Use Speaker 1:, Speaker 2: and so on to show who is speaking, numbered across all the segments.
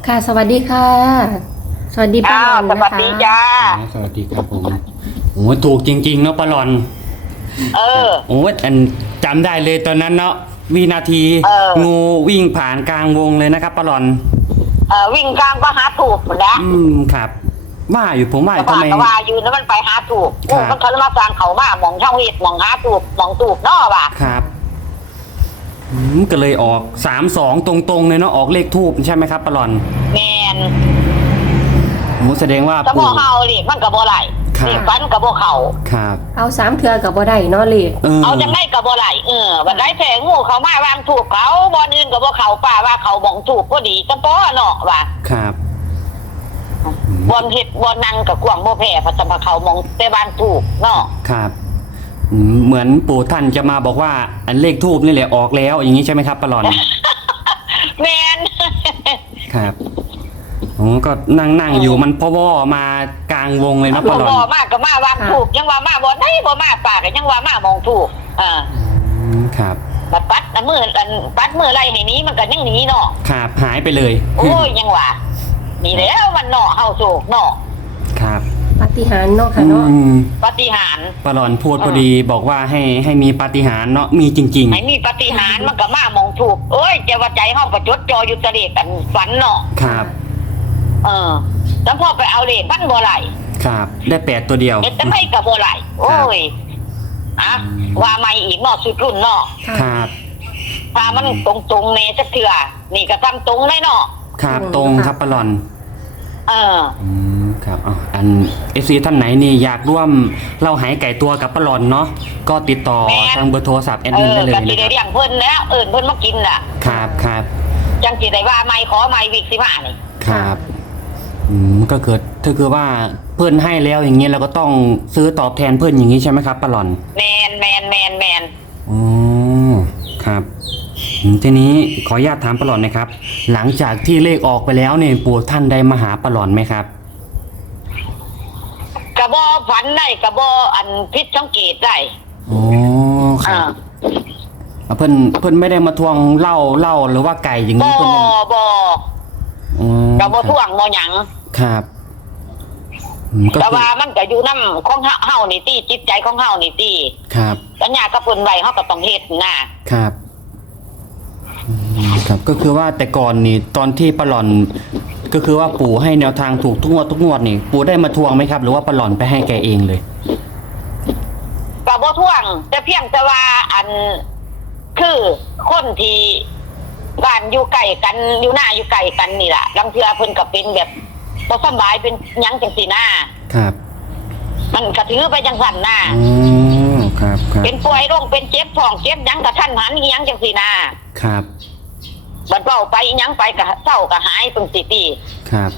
Speaker 1: ค่ะสวัสดีค่ะสวัสดีป้าหลอน
Speaker 2: สวัส
Speaker 1: นะคะ
Speaker 2: ดีจ้า
Speaker 3: สวัสดีครับผมโอ้ถูกจริงๆเนาะปลาหลอน โอ้อันจำได้เลยตอนนั้นเนาะวินาทีงูวิ่งผ่านกลางวงเลยนะครับปลาหลอน
Speaker 2: วิ่งกลางก็หาถูกนะ
Speaker 3: ครับว่าอยู่ผมว่า
Speaker 2: แต่
Speaker 3: ทำไม
Speaker 2: ว่าอยู่แล้วมันไปหาถูกมันเขามาสร้างเขามาหมองช่องเห็ดหมองหาถูกหมองถูกเนาะว่ะ
Speaker 3: ครับก็เลยออก32ตรงๆเลยเนาะออกเลขทูบใช่ไหมครับปลาหลอน
Speaker 2: แมน
Speaker 3: แสดงว่า
Speaker 2: สมองเฮาดิมันกับโบไหลเด็กฟันกับโบเขา
Speaker 3: ครับ
Speaker 1: เอา3 เทื่อกับบ่ได้เนาะเลข
Speaker 2: เอาจังได้กับโบไหลบันไดแสงงูเขามาวางถูกเขาบอลอื่นกับโบเขาป่าว่าเขาหมองถูกก็ดีจังป้อเนาะว่ะ
Speaker 3: ครับ
Speaker 2: บอลเห็ดบอลนังกับกวางโบแผ่พัสดุเขามองแต่บ้านถูกเนาะ
Speaker 3: ครับเหมือนปู่ท่านจะมาบอกว่าอันเลขทูบนี่แหละออกแล้วอย่างนี้ใช่ไหมครับปลาหลอน
Speaker 2: แมน
Speaker 3: ครับก็นั่งอยู่มันพ่อว่อมากลางวงเลยนะปลาหลอน
Speaker 2: พ่อมากก็มาวางถูกยังว่ามาบ่ได้บ่มาปากยังว่ามามองถูก
Speaker 3: ครับ
Speaker 2: ปัดมือปัดมือไรให้นี้มันก็ยังหนีเนาะ
Speaker 3: ครับหายไปเลย
Speaker 2: โอ้ยยังว่านี่แล้วมันเนาะเฮาโศกเนาะ
Speaker 3: ครับ
Speaker 1: ปาฏิหาริย์เนาะค่ะเนาะ
Speaker 2: ปาฏิหาริย์
Speaker 3: ปลาหลอนพูดพอดีบอกว่าให้มีปาฏิหาริย์เนาะมีจริงๆ
Speaker 2: ให้มีปาฏิหาริย์มันก็มามองถูกเอ้ยจะว่าใจเฮาก็จดจ่ออยู่ตะเลกันฝันเนาะ
Speaker 3: ครับ
Speaker 2: แล้วพอไปเอาเลขมันบ่ไหล
Speaker 3: ครับได้8ตัวเดียว
Speaker 2: จะไม่กับบ่ไหลโอ้ยว่าไม่อีกเนาะสุดรุ่นเนาะ
Speaker 3: ครับ
Speaker 2: ถ้ามันตรงๆเนจักเถื่อนี่ก็ทำตรงได้เนาะ
Speaker 3: ครับตรงครับปลาหลอนครับอันFC ท่านไหนนี่อยากร่วมเล่าหายไก่ตัวกับปลาหลอนเนาะก็ติดต่อทางเบอร์โทรศัพท์แอดมินได้เลย
Speaker 2: นะครับก็สิได้เลี้ยงเพิ่นแล้วเพิ่นมากินน่ะ
Speaker 3: ครับ
Speaker 2: จังสิได้ว่าไม่ขอไม่วิกสิมานี่
Speaker 3: ครับก็เกิดถ้าคือว่าเพื่อนให้แล้วอย่างเงี้ยเราก็ต้องซื้อตอบแทนเพื่อนอย่างนี้ใช่ไหมครับปลาหลอน
Speaker 2: แมน
Speaker 3: อ๋อครับทีนี้ขออนุญาตถามปลาหลอนนะครับหลังจากที่เลขออกไปแล้วเนี่ยปู่ท่านได้มาหาปลาหลอนไหมครับ
Speaker 2: กระบอฝันได้กระบออันพิษสังเกตได้
Speaker 3: อ๋อครับเพื่อนไม่ได้มาทวงเหล้าหรือว่าไก่อย่างนี้เพื่อน
Speaker 2: กระบอทวงโมหยัง
Speaker 3: ครับ
Speaker 2: แต่ว่ามันก็อยู่น้ำของเฮานี่ตี้จิตใจของเฮานี่ตี้
Speaker 3: ครับ
Speaker 2: สัญญากับเพิ่นไว้เฮาก็ต้องเฮ็ดนะครับ
Speaker 3: ก็คือว่าแต่ก่อนนี่ตอนที่ปลาหลอนก็คือว่าปู่ให้แนวทางถูกทุกงวดนี่ปู่ได้มาทวงไหมครับหรือว่าปลาหลอนไปให้แกเองเลย
Speaker 2: กระบอทวงแต่เพียงแต่ว่าอันคือคนที่บ้านอยู่ใกล้กันอยู่หน้าอยู่ใกล้กันนี่แหละบางเทื่อเพิ่นก็เป็นแบบบ่สบายเป็นหยังจังซี่
Speaker 3: ครับ
Speaker 2: มันก็ถือไปจังซั่น
Speaker 3: ครับ
Speaker 2: เป็นป่วยโรคเป็นเจ็บท้องเจ็บหยังกะทันหันอีหยังจังซี่
Speaker 3: ครับ
Speaker 2: บัดเว้าไปอีหยังไปก็เศร้าก็หายตรงสิติ
Speaker 3: ครับ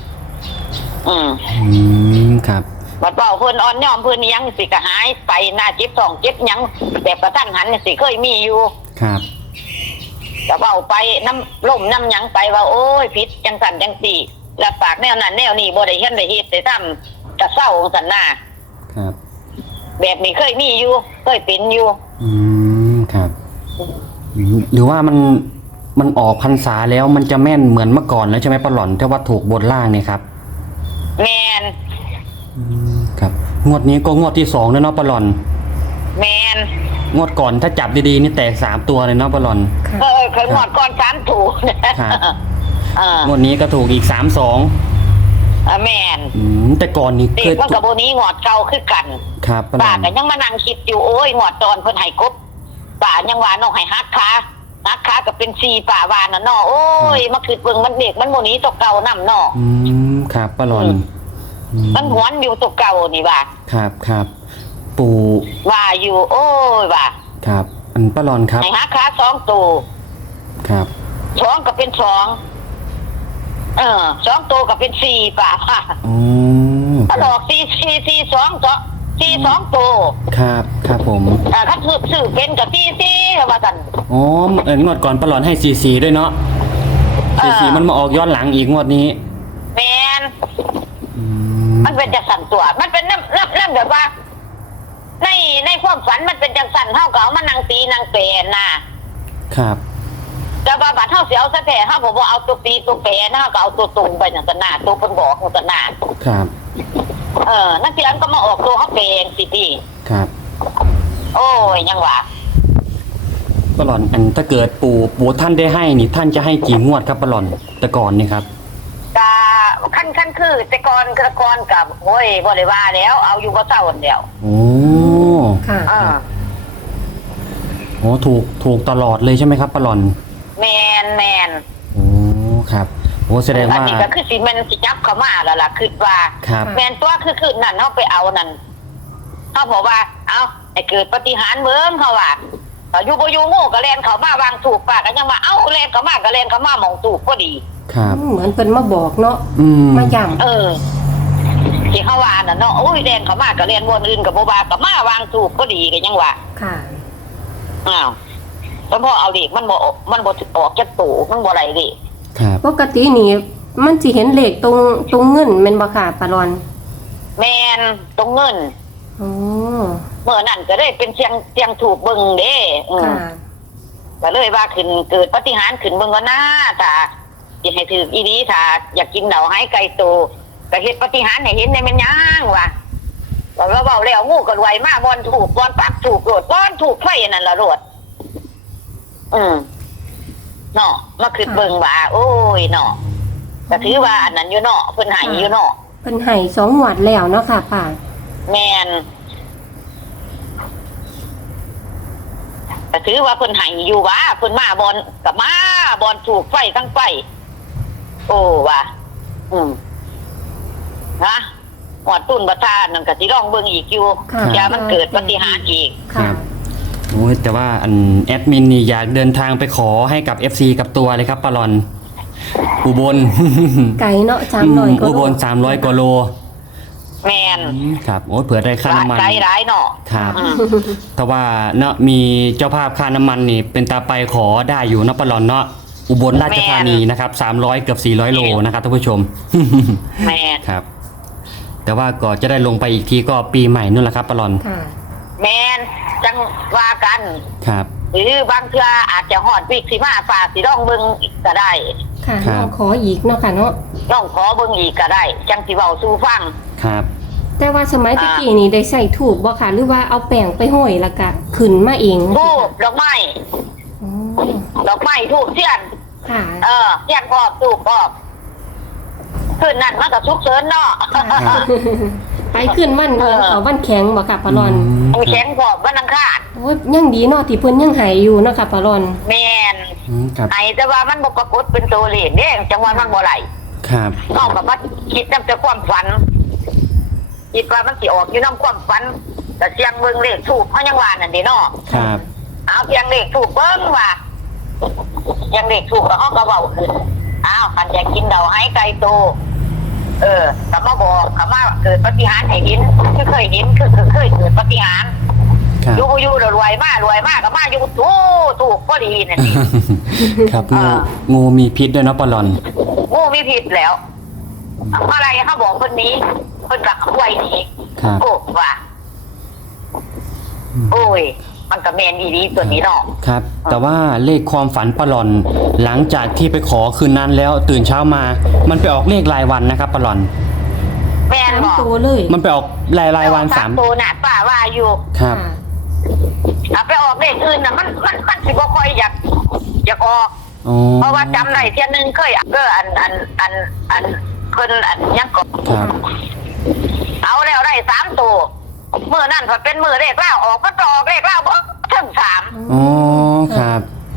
Speaker 3: ครับ
Speaker 2: บัดเว้าเพิ่นอ่อนยอมเพิ่นอีหยังสิก็หายไปหน้าเจ็บท้องเจ็บหยังแบบกระทันหันสิเคยมีอยู่
Speaker 3: ครับ
Speaker 2: ก็เว้าไปน้ำล่มน้ำหยังไปว่าโอ้ยผิดจังซั่นจังซี่รับปากแนวนั้นแนวนี้บ่ได้เฮ็ดได้ทำก็เศร้าจังซั่น
Speaker 3: ครับ
Speaker 2: แบบนี้เคยมีอยู่เคยเป็นอยู่
Speaker 3: ครับหรือว่ามันออกพรรษาแล้วมันจะแม่นเหมือนเมื่อก่อนแล้วใช่ไหมปลาหลอนที่ว่าถูกบนล่างเนี่ยครับ
Speaker 2: แมน
Speaker 3: ครับงวดนี้ก็งวดที่2แล้วเนาะปลาหลอน
Speaker 2: แมน
Speaker 3: งวดก่อนถ้าจับดีๆนี่แตก3ตัวเลยเนาะปลาหลอน
Speaker 2: เคยงวดก่อน3ถูก
Speaker 3: งวดนี้ก็ถูกอีก32
Speaker 2: แมน
Speaker 3: แต่ก่อนนี่
Speaker 2: เคยว่ากับโบนี้งอดเก่าคือกัน
Speaker 3: ครับ
Speaker 2: ป่าก็ยังมานั่งคิดอยู่โอ้ยงอดตอนเพิ่นให้กบป่ายังว่าน้องให้ฮักขาก็เป็น4ป่าวานน่ะเนาะโอ้ยมาคิดเบิ่งมันเด็กมันโมนี้ตกเก่านำเนาะ
Speaker 3: ครับปลาหลอน
Speaker 2: มันหวนอยู่ตกเก่านี่ว่า
Speaker 3: ครับปู่
Speaker 2: ว่าอยู่โอ้ยว่า
Speaker 3: ครับอันปลาหลอนครับ
Speaker 2: ให้ฮักขา2ตัว
Speaker 3: ครับ
Speaker 2: 2ก็เป็น2 2ตัวก็เป็น4ป่าถ้าดอก4 2ตัว
Speaker 3: ครับผม
Speaker 2: ถ้าซื้อเป็นกับ4ว่าซั่น
Speaker 3: งวดก่อนปลาหลอนให้44ด้วยเนาะ44มันมาออกย้อนหลังอีกงวดนี้
Speaker 2: แม่นมันเป็นจังสั่นตัวมันเป็นน้ำแบบว่าในความฝันมันเป็นจังสั่นเฮาก็เอามานั่งตีนั่งเปน
Speaker 3: ครับ
Speaker 2: แต่ว่าบัดเฮาสิเอาซะแท้เฮาบ่เอาตัวปีตัวแปรนะเฮาก็เอาตัวตรงไปจังซั่นน่ะตัวเพิ่นบอกจังซั่นน่ะ
Speaker 3: ครับ
Speaker 2: นั่นสิอันก็มาออกตัวเฮาเองสิพี่
Speaker 3: ครับ
Speaker 2: โอ้ยยังว่า
Speaker 3: ปลอนอันถ้าเกิดปู่ท่านได้ให้นี่ท่านจะให้กี่งวดครับปลอนแต่ก่อนนี่ครับ
Speaker 2: กะขั้นคือแต่ก่อนกับโอ้ยบ่ได้ว่าแล้วเอาอยู่บ่เศร้าแล้ว
Speaker 3: โอ้
Speaker 1: ค่ะ
Speaker 3: โหถูกตลอดเลยใช่ไหมครับปลอน
Speaker 2: แมน
Speaker 3: โอ้ครับโอ้แสดง
Speaker 2: อัน
Speaker 3: ว่า
Speaker 2: นี้ก็คือสิแม่นสิจับเข้ามาแล้วล่ะคิดว่า
Speaker 3: ครับ
Speaker 2: แม่นตัวคือนั่นเฮาไปเอานั่นเฮาบอกว่าเอาให้เกิดปาฏิหาริย์เบิ่งเฮาว่าอยู่บ่อยู่งูก็แล่นเข้ามาวางถูกปากก็ยังว่าเอ้าแล่นเข้ามาก็แล่นเข้ามาหม่องถูกพอดี
Speaker 3: ครับ
Speaker 1: เหมือนเพิ่นมาบอกเนาะ มาย้ำ
Speaker 2: ที่เขาว่าน่ะเนาะโอ้ยแดนเขามาก็เรียนวนอื่นกับโบบากับมาวางถูกก็ดีกันยังว่า
Speaker 1: ค่ะ
Speaker 2: อ้าวแล้วพอเอาเด็กมันบ่ออกจากตู่มันบ่ไรดิ
Speaker 3: ครับ
Speaker 1: ปกตินี่มันสิเห็นเลขตรงเงินแม่นบ่ค่ะปารอน
Speaker 2: แมนตรงเงิน
Speaker 1: อ๋อ
Speaker 2: เมื่อนั้นก็ได้เป็นเสียงถูกเบิ่งเด้
Speaker 1: ค่ะ
Speaker 2: ก็เลยว่าขึ้นเกิดปาฏิหาริย์ขึ้นเบิ่งก็น่าถ้าสิให้ถืออีนี้ถ้าอยากกินเหนาให้ไก่โตก็เฮ็ดปาฏิหาริย์ให้เห็นได้แม่นยังว่ะแล้วเว้าแล้วงูก็รวยมากบอนถูกบอนปักถูกโลดบอนถูกไฟนั่นล่ะโลดเนาะมาขึ้นเบิ่งว่าโอ้ยเนาะก็ถือว่าอันนั้นอยู่เนาะเพิ่นให้อยู่เนาะ
Speaker 1: เพิ่นให้2งวดแล้วเนาะค่ะป้า
Speaker 2: แม่นก็ถือว่าเพิ่นให้อยู่ว่าเพิ่นมาบอนกับมาบอนถูกไฟทั้งไฟโอ้ว่ะนะหอดตุนประทานนั่นก็สิลองเบิ่งอีกอยู่อย่ามันเกิดปาฏิหาริย์อีก
Speaker 3: ครั
Speaker 1: ค่ะ
Speaker 3: บ โอ้ยแต่ว่าอันแอดมินนี่อยากเดินทางไปขอให้กับ FC กับตัวเลยครับปลอน อุบล
Speaker 1: ไก่เนาะ300กว่า
Speaker 3: อุบล300กว่าโล
Speaker 2: แม่น
Speaker 3: ครับโอ้ยเผื่อได้ค่าน้ำมัน
Speaker 2: ไกลหลายเนาะ
Speaker 3: ครับแต่ว่าเนาะมีเจ้าภาพค่าน้ำมันนี่เป็นตาไปขอได้อยู่เนาะปลอนเนาะอุบลราชธานีนะครับ300เกือบ400โลนะครับท่านผู้ชม
Speaker 2: แม่น
Speaker 3: ครับ แต่ว่าก็จะได้ลงไปอีกทีก็ปีใหม่นู่นแหละครับปลอน
Speaker 1: ค่ะ
Speaker 2: แม่นจังว่ากัน
Speaker 3: ครับ
Speaker 2: หรือบางเทื่ออาจจะฮอดวิกสิมาฝ่าสิลองเบิ่งอีกก็ได้
Speaker 1: ค่ะ
Speaker 3: ครับ
Speaker 1: ลองขออีกเนาะค่ะเนาะ
Speaker 2: ลองขอเบิ่งอีกก็ได้จังสิเว้าสู่ฟัง
Speaker 3: ครับ
Speaker 1: แต่ว่าสมัยตะกี้นี่ได้ใส่ถูกบ่ค่ะ หรือว่าเอาแป้งไปห้อยแล้วก็ขึ้นมาเอง
Speaker 2: ทูบดอกไม้
Speaker 1: อ๋อ
Speaker 2: ดอกไม้ทูบเทียน
Speaker 1: ค่ะ
Speaker 2: เทียนพอบทูบพอบคืนนั้นมันก็สุกเสริญเนาะ
Speaker 1: ไปขึ้นวันวันแข็งบ่ค่ะปารอน
Speaker 2: มันแข็งพอบวันอังคาร
Speaker 1: โอ้ยยังดีเนาะที่เพิ่นยังใหายอยู่เนาะค่ะปารอน
Speaker 2: แม่น
Speaker 3: ครับ
Speaker 2: ไอ้แต่ว่ามันบ่ปรากฏเป็นตัวเลขเด้จังว่ามันบ่ไหล
Speaker 3: ครับ
Speaker 2: นอกจากว่าคิดนำแต่ความฝันคิดว่ามันสิออกอยู่นำความฝันแต่เสียงเบิ่งเลขถูกเฮายังว่านั่นเด้เนาะ
Speaker 3: ครับ
Speaker 2: เอาเสียงเลขถูกเบิ่งว่าเสียงเลขถูกแล้วเฮาก็เว้าขึ้นอ้าวคันอยากกินเดาให้ไก่โตก็มาบอกก็มาเกิดปาฏิหาริย์ให้เห็นคือเคยเห็นคือเคยเกิดปาฏิหาริย์
Speaker 3: ครับ
Speaker 2: อยู่แล้วรวยมากก็มาอยู่ถูกพอดีนั่นนี่
Speaker 3: ครับงูมีพิษด้วยเนาะปลอน
Speaker 2: งูมีผิดแล้วอะไรเขาบอกคนนี้คนกักไว้นี้
Speaker 3: ครับ
Speaker 2: โอ้ว่าโอ้ย มันก็แมนอีดีตัวนี้เนาะ
Speaker 3: ครับ แต่ว่าเลขความฝันปลอน หลังจากที่ไปขอคืนนั้นแล้วตื่นเช้ามา มันไปออกเลขรายวันนะครับปลอน
Speaker 2: แมนบอก
Speaker 1: 3ตัวเลย
Speaker 3: มันไปออกรายวันสาม
Speaker 2: ตัวน่ะป้าว่าอยู่
Speaker 3: ครับ
Speaker 2: ถ้าไปออกเลขอื่นน่ะมันสิบ่ค่อยอยากออก
Speaker 3: อ๋อ
Speaker 2: เพราะว่าจำได้เที่ยนึงเคยก็อันเพิ่นอันยังก็
Speaker 3: ครับ
Speaker 2: เอาแล้วได้3ตัวมื้อนั้นพอเป็นมื้อเลขแล้วออกก็ออกเลขแล้วบ่ถึง3
Speaker 3: อ๋อครับ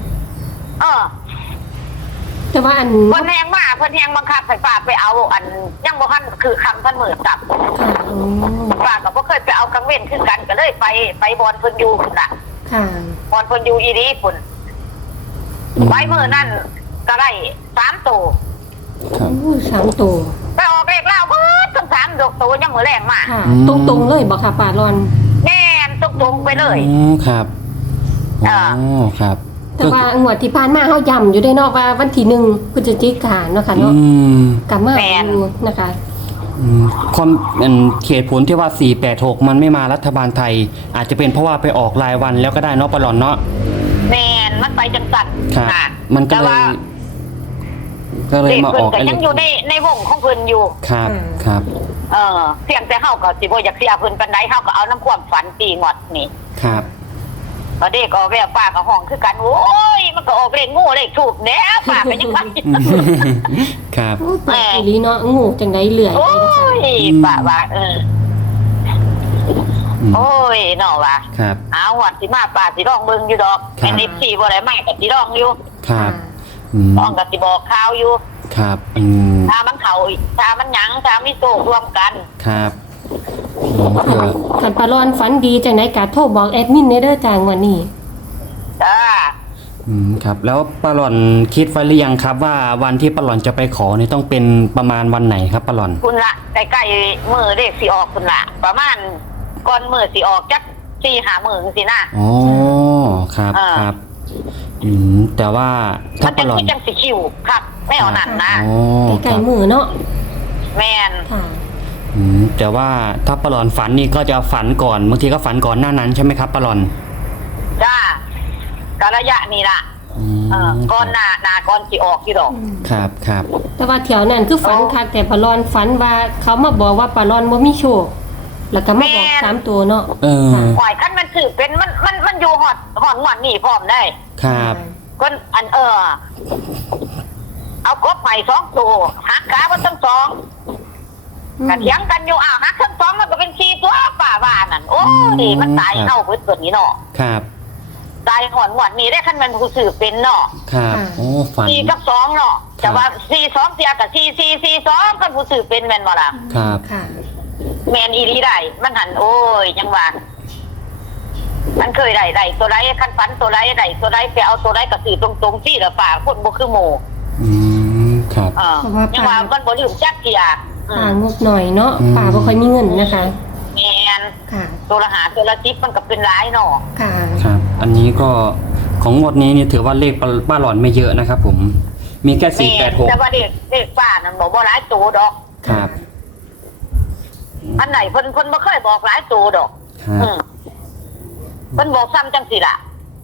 Speaker 1: แต่ว่าอัน
Speaker 2: เพิ่นแฮงมาเพิ่นแฮงบังคับให้ป้าไปเอาอันยังบ่ทันคือคำท่านมื้อจับ
Speaker 1: ค่ะอ๋อ
Speaker 2: ป้าก็บ่เคยไปเอากังเว้นคือกันก็เลยไปบอนเพิ่นอยู่พุ่นน่ะ
Speaker 1: ค่ะ
Speaker 2: บอนเพิ่นอยู่อีดีพุ่นไปมื้อนั้นก็ได้3ตัว
Speaker 3: ครับ
Speaker 1: โอ้ย3ตัว
Speaker 2: ไปออกเลขแล้วเบิดทั้ง3ดอกตัวยังมื้อแรงมา
Speaker 1: ค่ะ ตรงๆเลยบ่ค่ะปารอน
Speaker 2: แม่นตรงๆไปเลย
Speaker 3: อ๋อครับอ๋อครับ
Speaker 1: แต่ว่างวดที่ผ่านมาเฮาย้ำอยู่ได้เนาะว่าวันที่1พฤศจิกายนเนาะค่ะเนาะกลับมาอยู่นะคะ
Speaker 3: ความเหตุผลที่ว่า486มันไม่มารัฐบาลไทย อาจจะเป็นเพราะว่าไปออกรายวันแล้วก็ได้เนาะปลอนเนาะ
Speaker 2: แม่นมันไปจังสั่น
Speaker 3: ครับ
Speaker 2: น่ะ
Speaker 3: มันก็
Speaker 2: แต่
Speaker 3: เลย
Speaker 2: ว่า
Speaker 3: ก็เลย
Speaker 2: เด็ก
Speaker 3: มา
Speaker 2: เพิ่
Speaker 3: อน อก
Speaker 2: ก็
Speaker 3: ไอ้
Speaker 2: ยังอยู่ในวงของเพิ่นอยู่
Speaker 3: ครับครับ
Speaker 2: เสียงแต่เฮาก็สิบ่อยากเสียเพิ่นปานใดเฮาก็เอาน้ำความฝันตีงอดนี่
Speaker 3: ครับ
Speaker 2: ก็เด็กออกแล้วป้าก็ห้องคือกันโอ้ยมันก็ออกเลขงูเลขถูกแน่ป้าก็ยังว่า
Speaker 3: ครับ
Speaker 1: โอ้แปลกอีหลีเนาะงูจังไดเลื่อย
Speaker 2: โอ้
Speaker 1: ไปจังซั่น
Speaker 2: ยป้าว่าโอ้ยเนาะว่า
Speaker 3: ครับ
Speaker 2: เอาวัดสิมาป้าสิร้องเบิ่งอยู่ดอก
Speaker 3: ครับ
Speaker 2: ไอ้นิบ่ได้มาก็สิร้องอยู่
Speaker 3: ครับม
Speaker 2: ร้องก็สิบอกข่าวอยู่
Speaker 3: ครับ
Speaker 2: ถ้ามันเข้าอีกถ้ามันหยังถ้ามีโชคร่วมกัน
Speaker 3: ครับเผื่อ
Speaker 1: คันปลาร้อนฝันดีจังไดก็โทรบอกแอดมินเด้อจ้างวันนี้
Speaker 2: จ้า
Speaker 3: ครับ แล้วป้าหล่อนคิดไว้หรือยังครับว่าวันที่ป้าหล่อนจะไปขอนี่ต้องเป็นประมาณวันไหนครับป้าหล่อน
Speaker 2: คุณละใกล้ๆมื้อเลขสิออกคุณละประมาณก่อนมื้อสิออกจัก 4-5 มื้อจังซี่นะ
Speaker 3: อ๋อครับครับแต่ว่า
Speaker 2: มั
Speaker 3: ถ้าน
Speaker 2: จั
Speaker 3: ป้าง หล่อน
Speaker 2: คือจังสิคิวครับไม่เอานั่นนะ
Speaker 3: อ๋อ
Speaker 1: ใกล้ๆมือเนาะ
Speaker 2: แม่น
Speaker 1: ค่ะ
Speaker 3: แต่ว่าถ้าป้าหล่อนฝันนี่ก็จะฝันก่อนบางทีก็ฝันก่อนหน้านั้นใช่ไหมครับป้าหล่อน
Speaker 2: จ้าก็ระยะนี้ล่ะก่อนหน้าก่อนสิออกอยู่ดอก
Speaker 3: ครับครับ
Speaker 1: แต่ว่าแถวนั้นคือฝันคักแต่ปลาร้อนฝันว่าเขามาบอกว่าปลาร้อนบ่มีโชคแล้วก็มาบอก3ตัวเนาะ
Speaker 3: ค่ะ
Speaker 2: ปล่อยคันมันถือเป็นมันอยู่หอดงวดนี่พร้อมได้
Speaker 3: ครับ
Speaker 2: คนเอากบใหม่2ตัวหักขามันทั้งสองกันเถียงกันอยู่หักทั้งสองมันก็เป็น4ตัวป่าว่านั่นโอ้ยมันตายเข้าเบิดตัวนี้เนาะ
Speaker 3: ครับ
Speaker 2: ตายหอนงวดนี้ได้คันมันผู้สืบเป็นเนาะ
Speaker 3: ครับโอ้ฝัน
Speaker 2: 4กับ2เนาะแต่ว่า4-2เสียกับ4-4-4-2กันผู้สืบเป็นแม่นบ่ล่ะ
Speaker 3: ครับ
Speaker 1: ค่ะ
Speaker 2: แมนอีรีได้มันหันโอ้ยยังว่ามันเคยได้ตัวไรคันฝันตัวไรได้ตัวไรไปเอาตัวไรก็สื่อตรงๆที่ละป่าคนบ่คือหมู่
Speaker 3: ครับ
Speaker 2: ยังว่ามันบ่ลืมจักเกียร์
Speaker 1: ป่างบหน่อยเนาะป่าบ่ค่อยมีเงินนะคะ
Speaker 2: แมน
Speaker 1: ค่ะ
Speaker 2: ตัวละหาตัวละ10มันก็เป็นหลายเนาะ
Speaker 1: ค่ะ
Speaker 3: ครับ อันนี้ก็ของงวดนี้นี่ถือว่าเลขป้าหล่อนไม่เยอะนะครับผมมีแค่
Speaker 2: แม่นแต่ว่าเด็กป่านั่นบ่หลายตัวดอก
Speaker 3: ครับ
Speaker 2: อันไหนเพิ่นบ่เคยบอกหลายตัวดอก
Speaker 3: ครับ
Speaker 2: เพิ่นบอกซ้ำจังสิล่ะ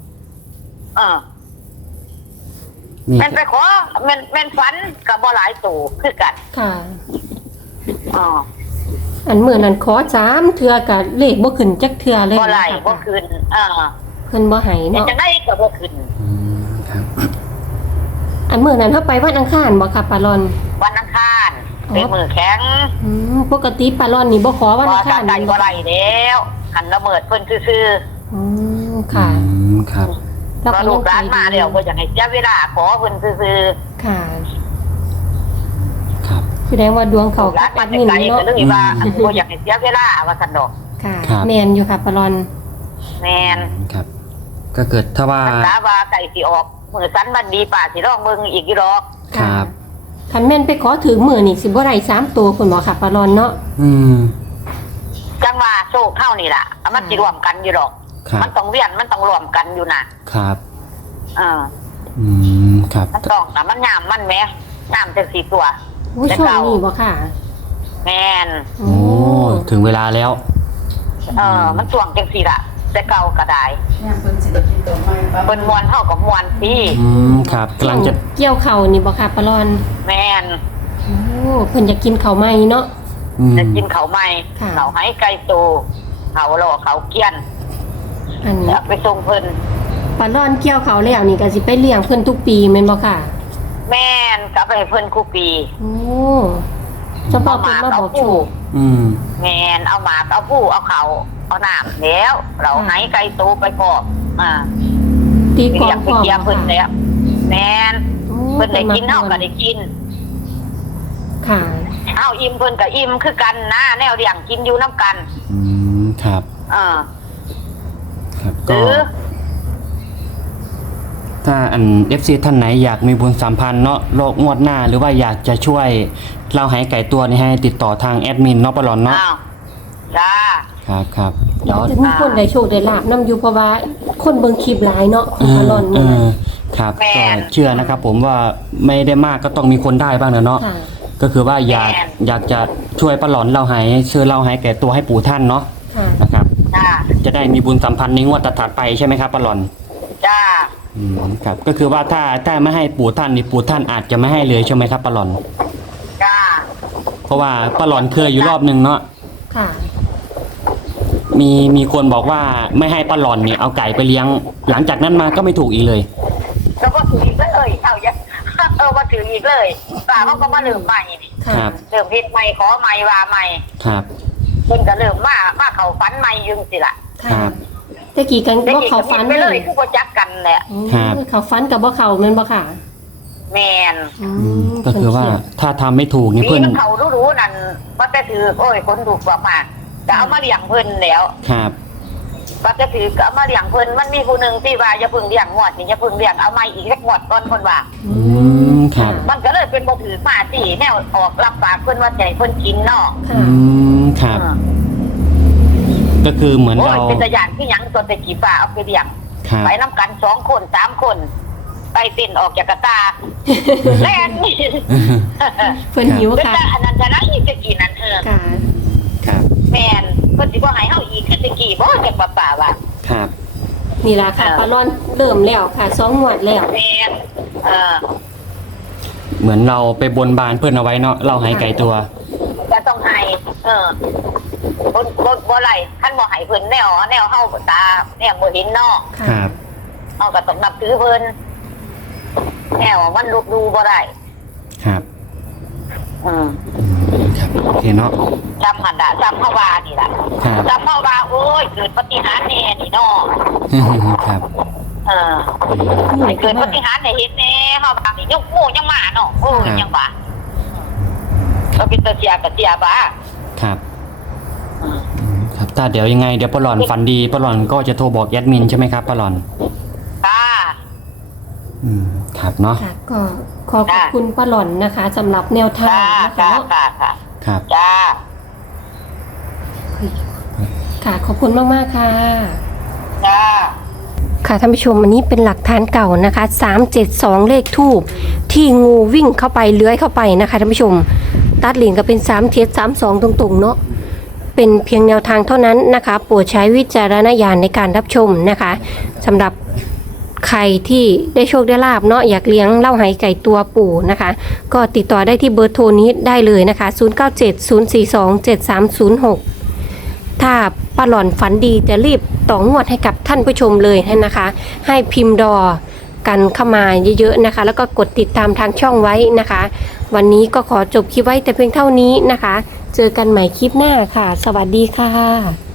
Speaker 3: นี่
Speaker 2: แม่นไปขอแม่นฝันก็บ่หลายตัวคือกัน
Speaker 1: ค่ะ
Speaker 2: อ๋อ
Speaker 1: อันมื้อนั้นขอ3เทื่อก็เลขบ่ขึ้นจักเทื่อเลย
Speaker 2: บ่ไหล
Speaker 1: นะคะ
Speaker 2: บ่คืน
Speaker 1: เพิ่นบ่ให้
Speaker 2: แต่
Speaker 1: เนาะ
Speaker 2: จังได้ก็บ่คืน
Speaker 3: ครับ
Speaker 1: อันมื้อนั้นเฮาไปวันอังคารบ่ค่ะปลาร้อน
Speaker 2: วันอังคารเป็นมือแข็ง
Speaker 1: ปกติปลาร้อนนี่บ่ขอวัน
Speaker 2: บ่
Speaker 1: อังคาร
Speaker 2: ได้บ่ไหลแล้วหันละเมิดเพิ่นซื่อ
Speaker 1: ค่ะ
Speaker 3: ครับ
Speaker 2: ๆก็ลูกหลานมาแล้วบ่อยากให้เสียเวลาขอเพิ่นซื่อ
Speaker 1: ค่ะ
Speaker 3: ครับ
Speaker 1: แสดงว่าดวง
Speaker 2: ๆ
Speaker 1: เขา
Speaker 2: ลูกหลาน
Speaker 1: ปั
Speaker 2: มา
Speaker 1: ด
Speaker 2: แต่
Speaker 1: มิน
Speaker 2: ไกล
Speaker 1: เนาะ
Speaker 2: ก็เลยว่าบ่อยากให้เสียเวลาว่าซั่นดอก
Speaker 1: ค่ะ
Speaker 3: ครับ
Speaker 1: แม่นอยู่ค่ะปลาร้อน
Speaker 2: แม่น
Speaker 3: ครับ ก็เกิดถ้าว่า
Speaker 2: ภาษาว่าไก่สิออกมื้อสันวันดีป่าสิร้องเบิ่งอีกอยู่ดอก
Speaker 3: ครับ
Speaker 1: คันแม่นไปขอถือมื้อนี่สิบ่ได้3ตัวคุณหมอค่ะปลาร้อนเนาะ
Speaker 2: จังว่าโชคเข้านี่ล่ะมันสิรวมกันอยู่ดอก
Speaker 3: ครับ
Speaker 2: มันต้องเวียนมันต้องรวมกันอยู่นะครับ
Speaker 3: ครับ
Speaker 2: มันต้องน่ะมันยามมันแหมยามจัง4ตัว
Speaker 1: โอ้ยช่วงนี้บ่ค่ะ
Speaker 2: แม่น
Speaker 1: โอ้
Speaker 3: ถึงเวลาแล้ว
Speaker 2: มันช่วงจัง4ล่ะแต่เก่าก็ได้เพิ่นมวนเท่ากับมวนพี่
Speaker 3: ครับกำลังจะ
Speaker 1: เกี่ยวข้าวนี่บ่ค่ะปลาร้อน
Speaker 2: แม่น
Speaker 1: โอ้เพิ่นอยากกินข้าวใหม่เนาะ
Speaker 2: จะกินเขาใหม่
Speaker 1: ค่ะ
Speaker 2: เขาให้ไก่โตเขาหล่อเขาเกี้ยน
Speaker 1: อันนี้
Speaker 2: อยากไปส่งเพิ่น
Speaker 1: ปลาร้อนเกี่ยวข้าวแล้วนี่ก็สิไปเลี้ยงเพิ่นทุกปีแม่นบ่ค่ะ
Speaker 2: แม่นกลับไปให้เพิ่นคู่ปี
Speaker 1: โอ้เฉพาะเพิ่นมาบอกโชค
Speaker 2: แม่นเอาหมากเอาผู้เอาเขาเอาน้ำแล้วเราให้ไก่โตไปพอก
Speaker 1: ตีกล
Speaker 2: เรี
Speaker 1: อย ง
Speaker 2: ก
Speaker 1: พ
Speaker 2: ไป
Speaker 1: ร้อม
Speaker 2: เกียร์เพิ่น
Speaker 1: ค่ะ
Speaker 2: แล้วแม่นเพิ่นได้กินเฮาก็ได้กิน
Speaker 1: ค่ะ
Speaker 2: เฮาอิ่มเพิ่นก็อิ่มคือกันนะแนวเลี้ยงกินอยู่นํกัน
Speaker 3: ครับ ครับ
Speaker 2: ห
Speaker 3: ก็
Speaker 2: รือ
Speaker 3: ถ้าอัน FC ท่านไหนอยากมีบุญสัมพันธ์เนาะโลกงวดหน้าหรือว่าอยากจะช่วยเราหายไก่ตัวนี้ให้ติดต่อทางแอดมินเนาะปลอนเนาะ
Speaker 2: จ้า
Speaker 3: ครับแล้ว
Speaker 1: จะมีคนได้โชคได้ลาบนํอยู่เพราะว่าคนเบิ่งคลิปหลายเนาะปลาร้อนมื้อนั้น
Speaker 3: ครับก็เชื่อนะครับผมว่าไม่ได้มากก็ต้องมีคนได้บ้างเนาะ
Speaker 1: ค่ะ
Speaker 3: ก็คือว่าอยากจะช่วยปลอนเราหายช่วยเราหายแก่ตัวให้ปู่ท่านเนาะ
Speaker 1: ค่ะ
Speaker 3: นะครับ
Speaker 2: จ้า
Speaker 3: จะได้มีบุญสัมพันธ์ในงวดถัดๆไปใช่ไหมครับปลอน
Speaker 2: จ้า
Speaker 3: ครับก็คือว่าถ้าไม่ให้ปู่ท่านนี่ปู่ท่านอาจจะไม่ให้เลยใช่ไหมครับปลาหลอน
Speaker 2: จ้า
Speaker 3: เพราะว่าปลาหลอนเคยอยู่รอบนึงเนาะ
Speaker 1: ค่ะ
Speaker 3: มีคนบอกว่าไม่ให้ปลาหลอนเนี่ยเอาไก่ไปเลี้ยง หลังจากนั้นมาก็ไม่ถูกอีกเลย
Speaker 2: แล้วก็ถืออีกเลยเอาอย่างมาถืออีกเลยป่าเขาก็มาเริ่มใหม่นี่
Speaker 1: ค่ะ
Speaker 3: ครับ
Speaker 2: เริ่มเฮ็ดใหม่ขอใหม่ว่าใหม่
Speaker 3: ครับ
Speaker 2: เพิ่นก็เริ่มมาเขาฝันใหม่ยึงสิล่ะ
Speaker 3: ครับ
Speaker 1: แต่กี่กันบ่เขาฟัน
Speaker 2: ไป
Speaker 1: เล
Speaker 2: เลย ยคือบ่จักกันแหละ
Speaker 3: ครับ
Speaker 1: เขาฟันกับบ่เขาแม่นบ่ค่ะ
Speaker 2: แม่น
Speaker 3: ก็คือว่าถ้าทำไม่ถูกนี่
Speaker 2: มี
Speaker 3: เพื่อน
Speaker 2: มันเขารู้ๆนั่นว่าแต่ถือโอ้ยคนถูกกว่ามาจะเอามาเลี้ยงเพิ่นแล้ว
Speaker 3: ครับ
Speaker 2: ว่าแต่ถือก็เอามาเลี้ยงเพิ่นมันมีผู้หนึงที่ว่าอย่าเพิ่งเลี้ยงงวดนี่อย่าเพิ่งเลี้ยงเอามาอีกสักงวดก่อนคนว่า
Speaker 3: ครับ
Speaker 2: มันก็เลยเป็นบ่ถือมาสิแนวออกรับปากเพิ่นว่าจะให้เพิ่นกินเนาะ
Speaker 1: ค่ะ
Speaker 3: ครับ ก็คือเหมือน
Speaker 2: โอ้
Speaker 3: เรา
Speaker 2: ยเป็นตะยานที่หยังตัวตะกี้ป้าเอาไปเลี้ยง
Speaker 3: ครับ
Speaker 2: ไปน้ำกัน2 คน3 คนไปเต้นออกจากกระตาแล่นนี่
Speaker 1: เพิ่นหิว
Speaker 2: เป็น
Speaker 1: ค่ะ
Speaker 2: แต่อันนั้นจะนะอีกตะกี้นั่น
Speaker 1: ค่ะ
Speaker 3: ครับ
Speaker 2: แม่นเพิ่นสิบ่ให้เฮาอีกคือตะกี้บ่จักป้าว่า
Speaker 3: ครับ
Speaker 1: นี่ล่ะค่ะปลาร้อนเริ่มแล้วค่ะ2งวดแล้ว
Speaker 2: แม่น
Speaker 3: เหมือนเราไปบนบานเพื่อนเอาไว้เนาะเราให้ไก่ตัว
Speaker 2: จะต้องให้บ่ไหลคันบ่ให้เพิ่นแนวเฮาตาแนวบ่เห็นเนาะ
Speaker 3: ครับ
Speaker 2: เฮาก็ต้องนับถือเพิ่นแนวมันลุกดูบ่ได้
Speaker 3: ครับ ครับโอเคเนาะ
Speaker 2: จำหันดะจำเฮาว่านี่ล่ะ
Speaker 3: ครับ
Speaker 2: จำเฮาว่าโอ้ยเกิดปาฏิหาริย์แน่นี่เนาะ
Speaker 3: ครับ
Speaker 2: ให้เกิดปาฏิหาริย์ให้เห็นแน่เฮาว่านี่ยกหมู่ยังมาเนาะโอ้ยยังว่าก็เป็นตาเสียกับเสียบ้า
Speaker 3: ครับ ครับถ้าเดี๋ยวยังไงเดี๋ยวปลาหลอนฝันดีปลาหลอนก็จะโทรบอกแอดมินใช่ไหมครับปลาหลอน
Speaker 2: ค่ะ
Speaker 3: ครับเนาะ
Speaker 1: ค่ะก็ขอบคุณป้าหล่อนนะคะสำหรับแนวทาง
Speaker 2: ค่ะ
Speaker 1: นะคะ
Speaker 2: ค่ะค่ะ
Speaker 3: ครับ
Speaker 2: จ้า
Speaker 1: ค่ะขอบคุณมากๆค่ะ
Speaker 2: จ้า
Speaker 1: ค่ะท่านผู้ชมอันนี้เป็นหลักฐานเก่านะคะ372เลขทูบที่งูวิ่งเข้าไปเลื้อยเข้าไปนะคะท่านผู้ชมตัดเหรียญก็เป็น3732ตรงๆเนาะเป็นเพียงแนวทางเท่านั้นนะคะโปรดใช้วิจารณญาณในการรับชมนะคะสำหรับใครที่ได้โชคได้ลาบเนาะอยากเลี้ยงเหล้าไหไก่ตัวปู่นะคะ ก็ติดต่อได้ที่เบอร์โทรนี้ได้เลยนะคะ0970427306ถ้าป้าหล่อนฝันดีจะรีบต่องวดให้กับท่านผู้ชมเลยนะคะ ให้พิมพ์ดอกันเข้ามาเยอะๆนะคะ แล้วก็กดติดตามทางช่องไว้นะคะ วันนี้ก็ขอจบคลิปไว้แต่เพียงเท่านี้นะคะ เจอกันใหม่คลิปหน้าค่ะ สวัสดีค่ะ